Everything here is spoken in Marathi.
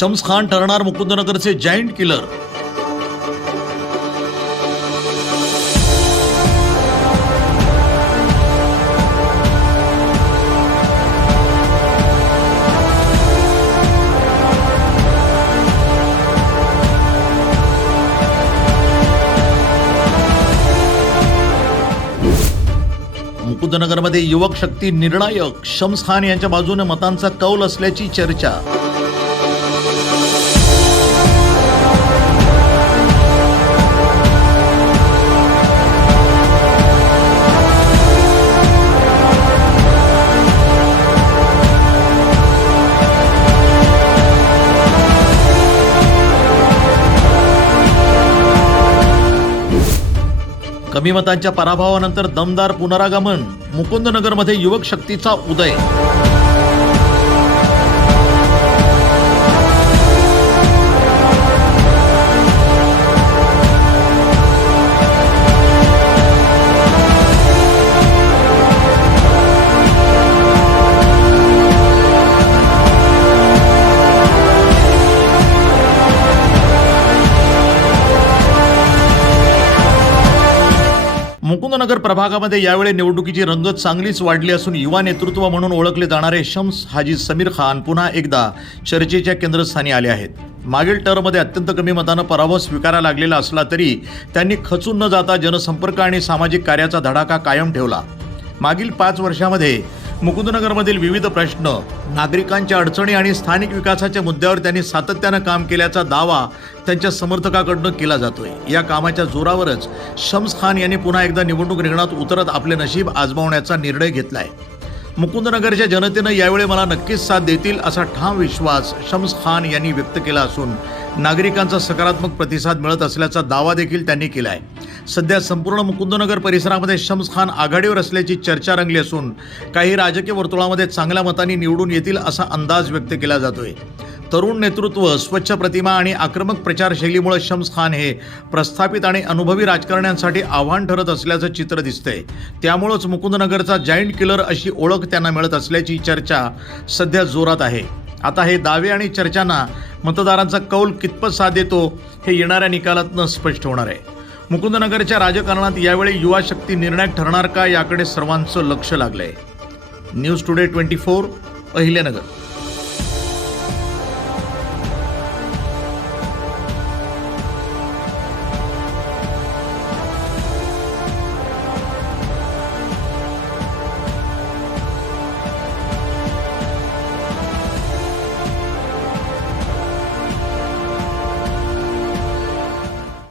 शम्स खान ठरणार मुकुंदनगरचे जाईंट किलर मुकुंदनगरमध्ये युवक शक्ती निर्णायक शम्स खान यांच्या बाजूने मतांचा कौल असल्याची चर्चा. कमी मतांच्या पराभवानंतर दमदार पुनरागमन मुकुंदनगरमध्ये युवक शक्तीचा उदय मुकुंदनगर प्रभागामध्ये यावेळी निवडणुकीची रंगत चांगलीच वाढली असून युवा नेतृत्व म्हणून ओळखले जाणारे शम्स हाजी समीर खान पुन्हा एकदा चर्चेच्या केंद्रस्थानी आले आहेत. मागील टर्ममध्ये अत्यंत कमी मतानं पराभव स्वीकारायला लागलेला असला तरी त्यांनी खचून न जाता जनसंपर्क आणि सामाजिक कार्याचा धडाका कायम ठेवला. मागील पाच वर्षामध्ये मुकुंदनगरमधील विविध प्रश्न नागरिकांच्या अडचणी आणि स्थानिक विकासाच्या मुद्द्यावर त्यांनी सातत्यानं काम केल्याचा दावा त्यांच्या समर्थकाकडनं केला जातोय. या कामाच्या जोरावरच शम्स खान यांनी पुन्हा एकदा निवडणूक रिंगणात उतरत आपले नशीब आजमावण्याचा निर्णय घेतलाय. मुकुंदनगरच्या जनतेनं यावेळी मला नक्कीच साथ देतील असा ठाम विश्वास शम्स खान यांनी व्यक्त केला असून नागरिकांचा सकारात्मक प्रतिसाद मिळत असल्याचा दावा देखील त्यांनी केला आहे सध्या संपूर्ण मुकुंदनगर परिसरामध्ये शम्स खान आघाडीवर असल्याची चर्चा रंगली असून काही राजकीय वर्तुळामध्ये चांगल्या मतांनी निवडून येतील असा अंदाज व्यक्त केला जातोय. तरुण नेतृत्व स्वच्छ प्रतिमा आणि आक्रमक प्रचारशैलीमुळे शम्स खान हे प्रस्थापित आणि अनुभवी राजकारण्यांसाठी आव्हान ठरत असल्याचं चित्र दिसतंय. त्यामुळंच मुकुंदनगरचा जाईंट किलर अशी ओळख त्यांना मिळत असल्याची चर्चा सध्या जोरात आहे. आता हे दावे आणि चर्चांना मतदारांचा कौल कितपत साथ देतो हे येणाऱ्या निकालातनं स्पष्ट होणार आहे. मुकुंदनगरच्या राजकारणात यावेळी युवा शक्ती निर्णायक ठरणार का याकडे सर्वांचं लक्ष लागलंय. News today twenty four Ahilyanagar.